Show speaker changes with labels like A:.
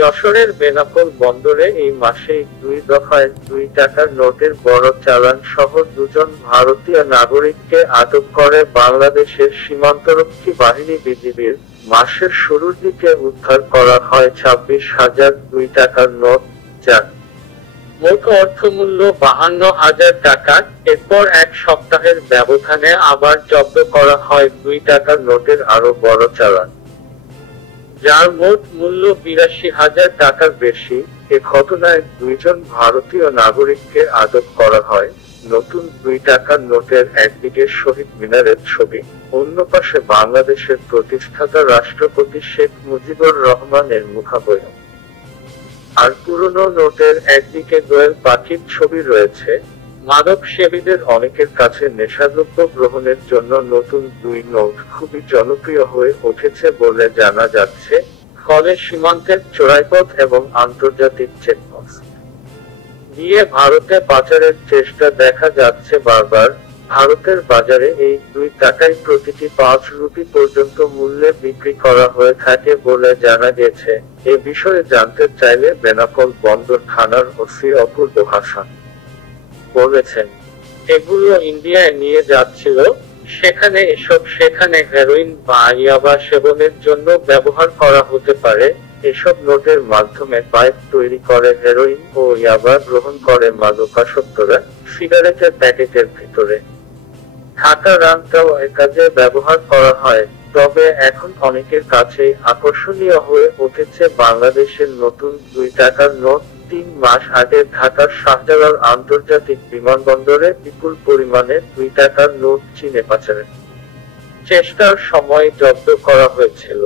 A: যশোরের বেনাপোল বন্দরে এই মাসেই দুই দফায় দুই টাকার নোটের বড় চালান সহ দুজন ভারতীয় নাগরিককে আটক করে বাংলাদেশের সীমান্তরক্ষী বাহিনী বিজিবির। মাসের শুরুর দিকে উদ্ধার করা হয় ছাব্বিশ হাজার দুই টাকার নোট যা মোট অর্থমূল্য বাহান্ন হাজার টাকা। এরপর এক সপ্তাহের ব্যবধানে আবার জব্দ করা হয় দুই টাকার নোটের আরও বড় চালান। যার মোট মূল্য বিরাশি হাজার টাকার বেশি। এ ঘটনায় দুইজন ভারতীয় নাগরিককে আটক করা হয়। নতুন দুই টাকার নোটের একদিকে শহীদ মিনারের ছবি। অন্য পাশে বাংলাদেশের প্রতিষ্ঠাতা রাষ্ট্রপতি শেখ মুজিবুর রহমানের মুখাবয়ব আর পুরনো নোটের একদিকে দোয়েল পাখির ছবি রয়েছে। মাদক সেবীদের অনেকের কাছে নেশাদ্রব্য গ্রহণের জন্য নতুন দুই নোট খুবই জনপ্রিয় হয়ে উঠেছে বলে জানা যাচ্ছে, ফলে সীমান্তের চোরাইপথ এবং আন্তর্জাতিক চেকপোস্ট দিয়ে ভারতে পাচারের চেষ্টা দেখা যাচ্ছে বারবার। ভারতের বাজারে এই দুই টাকায় প্রতিটি পাঁচ রুপি পর্যন্ত মূল্যে বিক্রি করা হয়ে থাকে বলে জানা গেছে। এ বিষয়ে জানতে চাইলে বেনাপোল বন্দর থানার ওসি অপূর্ব হাসান। বলেছেন। এগুলো ইন্ডিয়ায় নিয়ে যাচ্ছিল। সেখানে এসব, সেখানে হেরোইন বা ইয়াবা সেবনের জন্য ব্যবহার করা হতে পারে। এসব নোটের মাধ্যমে পাইপ তৈরি করে হেরোইন ও ইয়াবা গ্রহণ করে মাদকাসক্তরা সিগারেটের প্যাকেটের ভিতরে। ঢাকা রানটাও কাজে ব্যবহার করা হয়। তবে এখন অনেকের কাছেই আকর্ষণীয় হয়ে উঠেছে বাংলাদেশের নতুন দুই টাকার নোট। তিন মাস আগে ঢাকার শাহজালাল আন্তর্জাতিক বিমানবন্দরে বিপুল পরিমাণে দুই টাকার নোট চীনে পাচারের চেষ্টার সময় জব্দ করা হয়েছিল।